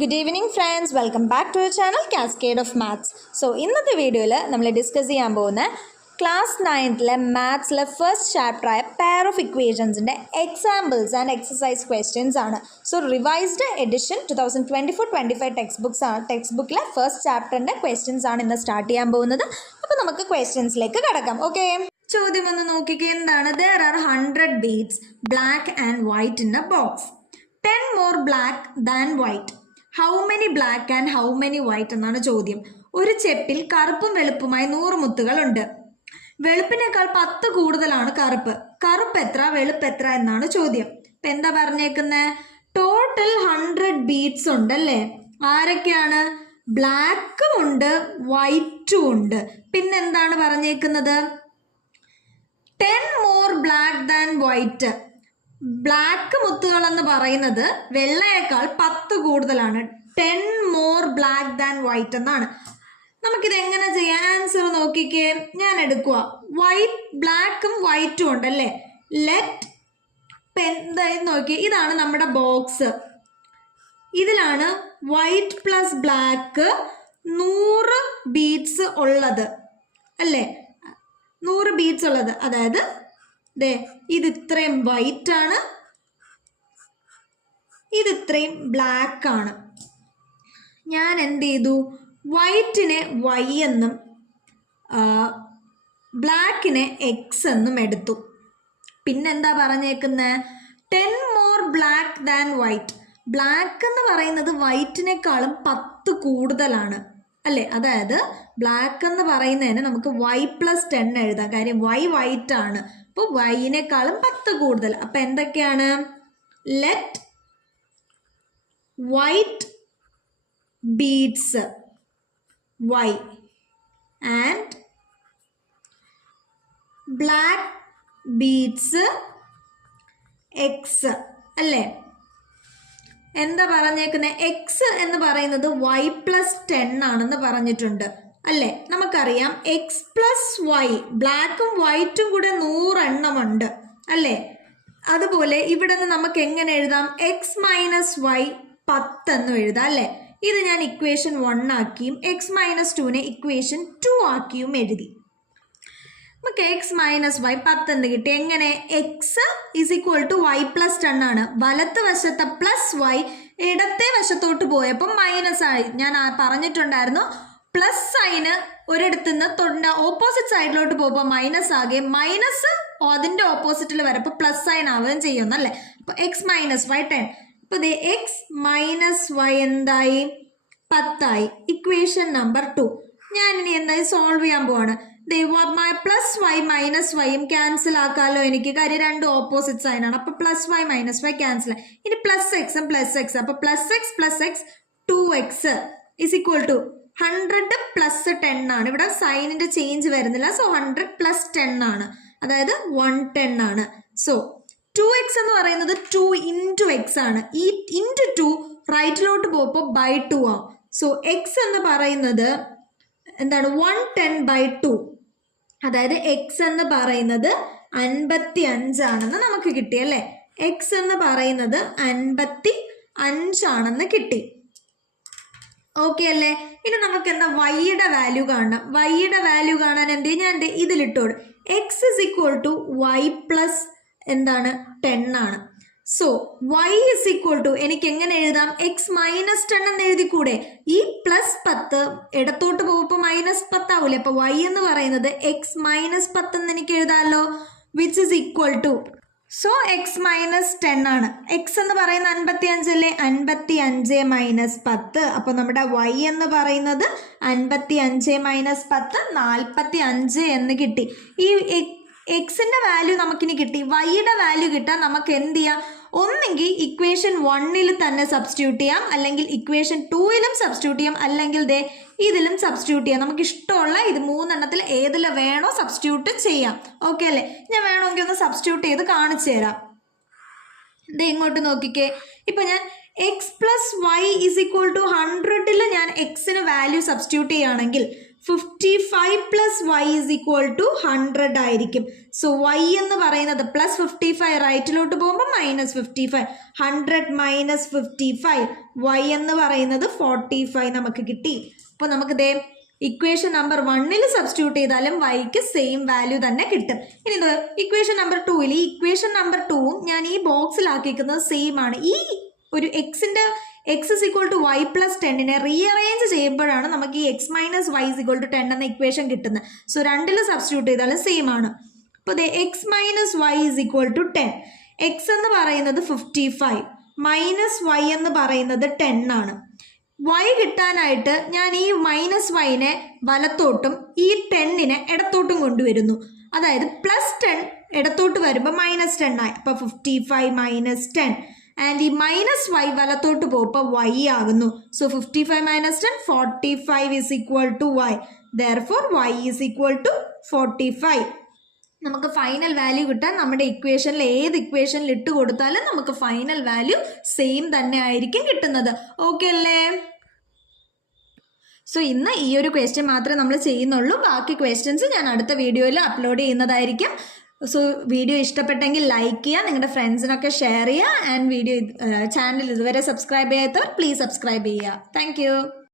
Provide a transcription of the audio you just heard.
Good evening friends, welcome back to our channel Cascade of Maths. So ഇന്നത്തെ വീഡിയോയിൽ നമ്മൾ discuss ചെയ്യാൻ പോകുന്ന ക്ലാസ് 9th മാത്സിലെ ഫസ്റ്റ് ചാപ്റ്ററായ പെയർ ഓഫ് ഇക്വേഷൻസിൻ്റെ എക്സാമ്പിൾസ് ആൻഡ് എക്സസൈസ് ക്വസ്റ്റ്യൻസ് ആണ്. സോ റിവൈസ്ഡ് എഡിഷൻ 2024-25 ടെക്സ്റ്റ് ബുക്കിലെ ഫസ്റ്റ് ചാപ്റ്ററിൻ്റെ ക്വസ്റ്റ്യൻസ് ആണ് ഇന്ന് സ്റ്റാർട്ട് ചെയ്യാൻ പോകുന്നത്. അപ്പോൾ നമുക്ക് ക്വസ്റ്റ്യൻസിലേക്ക് കടക്കാം. ഓക്കെ, ചോദ്യം ഒന്ന് നോക്കിക്കേ. എന്താണ്? There are 100 beads black and white in a box. 10 more black than white. How many black and how many white എന്നാണ് ചോദ്യം. ഒരു ചെപ്പിൽ കറുപ്പും വെളുപ്പുമായി 100 മുത്തുകളുണ്ട്. വെളുപ്പിനേക്കാൾ 10 കൂടുതലാണ് കറുപ്പ്. കറുപ്പ് എത്ര, വെളുപ്പ് എത്ര എന്നാണ് ചോദ്യം. ഇപ്പം എന്താ പറഞ്ഞേക്കുന്നത്? ടോട്ടൽ 100 ബീഡ്സ് ഉണ്ടല്ലേ. ആരൊക്കെയാണ്? ബ്ലാക്കും ഉണ്ട്, വൈറ്റും ഉണ്ട്. പിന്നെന്താണ് പറഞ്ഞേക്കുന്നത്? 10 more black than white. Black മുത്തുകൾ എന്ന് പറയുന്നത് വെള്ളയേക്കാൾ 10 കൂടുതലാണ്. 10 more black than white എന്നാണ്. നമുക്കിത് എങ്ങനെ ചെയ്യാം? ആൻസർ നോക്കിക്കേ, ഞാൻ എടുക്കുക. ബ്ലാക്കും വൈറ്റും ഉണ്ടല്ലേ. എന്തായാലും നോക്കിയേ, ഇതാണ് നമ്മുടെ ബോക്സ്. ഇതിലാണ് വൈറ്റ് പ്ലസ് ബ്ലാക്ക് 100 ബീഡ്സ് ഉള്ളത് അല്ലേ. 100 ബീഡ്സ് ഉള്ളത്, അതായത് ഇത് ഇത്രയും വൈറ്റ് ആണ്, ഇത് ഇത്രയും ബ്ലാക്ക് ആണ്. ഞാൻ എന്ത് ചെയ്തു? വൈറ്റിനെ വൈ എന്നും ബ്ലാക്കിനെ എക്സ് എന്നും എടുത്തു. പിന്നെന്താ പറഞ്ഞേക്കുന്നത്? 10 more black than white. Black എന്ന് പറയുന്നത് വൈറ്റിനേക്കാളും 10 കൂടുതലാണ് അല്ലേ. അതായത് ബ്ലാക്ക് എന്ന് പറയുന്നതിന് നമുക്ക് y + 10 എഴുതാം. കാര്യം y വൈറ്റ് ആണ്. അപ്പോൾ വൈനേക്കാളും 10 കൂടുതൽ. അപ്പം എന്തൊക്കെയാണ്? Let white beads y and black beads x അല്ലേ. എന്താ പറഞ്ഞേക്കുന്നത്? എക്സ് എന്ന് പറയുന്നത് y + 10 ആണെന്ന് പറഞ്ഞിട്ടുണ്ട് അല്ലേ. നമുക്കറിയാം എക്സ് പ്ലസ് വൈ, ബ്ലാക്കും വൈറ്റും കൂടെ 100 എണ്ണമുണ്ട് അല്ലേ. അതുപോലെ ഇവിടെ നിന്ന് നമുക്ക് എങ്ങനെ എഴുതാം? എക്സ് മൈനസ് വൈ 10 എന്നും എഴുതാം അല്ലേ. ഇത് ഞാൻ ഇക്വേഷൻ 1 ആക്കിയും എക്സ് മൈനസ് 2നെ ഇക്വേഷൻ 2 ആക്കിയും എഴുതി. നമുക്ക് എക്സ് മൈനസ് വൈ 10 എന്ന് കിട്ടി. എങ്ങനെ? X is equal to y + 10 ആണ്. വലത്ത് വശത്തെ പ്ലസ് വൈ ഇടത്തെ വശത്തോട്ട് പോയപ്പോൾ മൈനസ് ആയി. ഞാൻ പറഞ്ഞിട്ടുണ്ടായിരുന്നു പ്ലസ് സൈന് ഒരിടത്ത് നിന്ന് ഓപ്പോസിറ്റ് സൈഡിലോട്ട് പോകുമ്പോൾ മൈനസ് ആകുകയും മൈനസ് അതിൻ്റെ ഓപ്പോസിറ്റിൽ വരപ്പോൾ പ്ലസ് സൈൻ ആവുകയും ചെയ്യുന്നല്ലേ. അപ്പോൾ എക്സ് മൈനസ് വൈ 10. അപ്പോൾ ഇത് എക്സ് മൈനസ് വൈ എന്തായി? 10 ആയി. ഇക്വേഷൻ നമ്പർ 2 ഞാനിനി എന്തായി സോൾവ് ചെയ്യാൻ പോവാണ്. പ്ലസ് വൈ മൈനസ് വൈയും ക്യാൻസൽ ആക്കാമല്ലോ എനിക്ക്. കാര്യം രണ്ടും ഓപ്പോസിറ്റ് സൈൻ ആണ്. അപ്പോൾ plus y minus y cancel. ഇനി പ്ലസ് എക്സും പ്ലസ് എക്സ്. അപ്പോൾ plus x 2x is equal to 100 + 10 ആണ്. ഇവിടെ സൈനിന്റെ ചേഞ്ച് വരുന്നില്ല. സോ 100 + 10 ആണ്, അതായത് 110 ആണ്. സോ 2x എന്ന് പറയുന്നത് 2 × x ആണ്. ഈ ഇൻറ്റു 2 റൈറ്റിലോട്ട് പോകുമ്പോൾ /2 ആവും. സോ എക്സ് എന്ന് പറയുന്നത് എന്താണ്? 110/2. അതായത് എക്സ് എന്ന് പറയുന്നത് 55 ആണെന്ന് നമുക്ക് കിട്ടി അല്ലേ. എക്സ് എന്ന് പറയുന്നത് 55 ആണെന്ന് കിട്ടി. ഓക്കെ അല്ലേ. ഇനി നമുക്ക് എന്താ വൈയുടെ വാല്യൂ കാണണം. വൈയുടെ വാല്യൂ കാണാൻ എന്ത് ചെയ്യും? ഞാൻ ഇതിലിട്ടോട് x is equal to y plus എന്താണ് 10 ആണ്. So y is equal to എനിക്ക് എങ്ങനെ എഴുതാം? എക്സ് മൈനസ് 10 എന്ന് എഴുതിക്കൂടെ? ഈ പ്ലസ് 10 ഇടത്തോട്ട് പോകുമ്പോൾ മൈനസ് 10 ആവൂലേ. അപ്പോൾ വൈ എന്ന് പറയുന്നത് എക്സ് മൈനസ് 10 എന്ന് എനിക്ക് എഴുതാമല്ലോ. Which is equal to, so x minus 10 ആണ്. എക്സ് എന്ന് പറയുന്ന 55 അല്ലേ. 55 മൈനസ് 10. അപ്പോൾ നമ്മുടെ വൈ എന്ന് പറയുന്നത് 55 മൈനസ് 10 45 എന്ന് കിട്ടി. ഈ എക്സിന്റെ വാല്യൂ നമുക്കിനി കിട്ടി. വൈയുടെ വാല്യൂ കിട്ടാൻ നമുക്ക് എന്ത് ചെയ്യാം? ഒന്നെങ്കിൽ ഇക്വേഷൻ 1 തന്നെ സബ്സ്റ്റിറ്റ്യൂട്ട് ചെയ്യാം, അല്ലെങ്കിൽ ഇക്വേഷൻ 2 സബ്സ്റ്റിറ്റ്യൂട്ട് ചെയ്യാം, അല്ലെങ്കിൽ ഇതിലും സബ്സ്റ്റിറ്റ്യൂട്ട് ചെയ്യാം. നമുക്ക് ഇഷ്ടമുള്ള ഇത് 3 എണ്ണത്തിൽ ഏതിൽ വേണോ സബ്സ്റ്റിറ്റ്യൂട്ട് ചെയ്യാം. ഓക്കെ അല്ലേ. ഞാൻ വേണമെങ്കിൽ ഒന്ന് സബ്സ്റ്റിറ്റ്യൂട്ട് ചെയ്ത് കാണിച്ചു തരാം. ഇങ്ങോട്ട് നോക്കിക്കേ. ഇപ്പൊ ഞാൻ x plus y is equal to 100 ഞാൻ എക്സിന് വാല്യൂ സബ്സ്റ്റിറ്റ്യൂട്ട് ചെയ്യുകയാണെങ്കിൽ 55 plus y is equal to 100 ആയിരിക്കും. സോ വൈ എന്ന് പറയുന്നത് പ്ലസ് 55 റൈറ്റിലോട്ട് പോകുമ്പോൾ -55, 100 മൈനസ് 55, വൈ എന്ന് പറയുന്നത് 45 നമുക്ക് കിട്ടി. അപ്പോൾ നമുക്ക് ദേ ഇക്വേഷൻ നമ്പർ 1 സബ്സ്റ്റിറ്റ്യൂട്ട് ചെയ്താലും വൈക്ക് സെയിം വാല്യൂ തന്നെ കിട്ടും. ഇനി ഇക്വേഷൻ നമ്പർ 2 ഈ ഇക്വേഷൻ നമ്പർ 2 ഞാൻ ഈ ബോക്സിലാക്കിയിരിക്കുന്നത് സെയിം ആണ്. ഈ ഒരു എക്സിൻ്റെ x is equal to y plus 10നെ റീഅറേഞ്ച് ചെയ്യുമ്പോഴാണ് നമുക്ക് ഈ x minus y is equal to 10 എന്ന ഇക്വേഷൻ കിട്ടുന്നത്. സോ 2 സബ്സ്റ്റിറ്റ്യൂട്ട് ചെയ്താലും സെയിം ആണ്. അപ്പോൾ x minus y is equal to 10. X എന്ന് പറയുന്നത് 55 മൈനസ് വൈ എന്ന് പറയുന്നത് 10 ആണ്. വൈ കിട്ടാനായിട്ട് ഞാൻ ഈ മൈനസ് വൈനെ വലത്തോട്ടും ഈ 10നെ ഇടത്തോട്ടും കൊണ്ടുവരുന്നു. അതായത് പ്ലസ് 10 ഇടത്തോട്ട് വരുമ്പോൾ -10 ആയി. അപ്പോൾ 55 മൈനസ് 10 ആൻഡ് ഈ മൈനസ് വൈ വലത്തോട്ട് പോകുമ്പോൾ വൈ ആകുന്നു. So 55 minus 10 45 is equal to y. Therefore y is equal to 45. നമുക്ക് ഫൈനൽ വാല്യൂ കിട്ടാൻ നമ്മുടെ ഇക്വേഷനിൽ ഏത് ഇക്വേഷനിൽ ഇട്ട് കൊടുത്താലും നമുക്ക് ഫൈനൽ വാല്യൂ സെയിം തന്നെ ആയിരിക്കും കിട്ടുന്നത്. ഓക്കെ അല്ലേ? സോ ഇന്ന് ഈ ഒരു ക്വസ്റ്റ്യൻ മാത്രമേ നമ്മൾ ചെയ്യുന്നുള്ളൂ. ബാക്കി ക്വസ്റ്റ്യൻസ് ഞാൻ അടുത്ത വീഡിയോയിൽ അപ്ലോഡ് ചെയ്യുന്നതായിരിക്കും. സോ വീഡിയോ ഇഷ്ടപ്പെട്ടെങ്കിൽ ലൈക്ക് ചെയ്യുക, നിങ്ങളുടെ ഫ്രണ്ട്സിനൊക്കെ ഷെയർ ചെയ്യുക. ആൻഡ് ചാനൽ ഇതുവരെ സബ്സ്ക്രൈബ് ചെയ്യാത്തവർ പ്ലീസ് സബ്സ്ക്രൈബ് ചെയ്യുക. താങ്ക്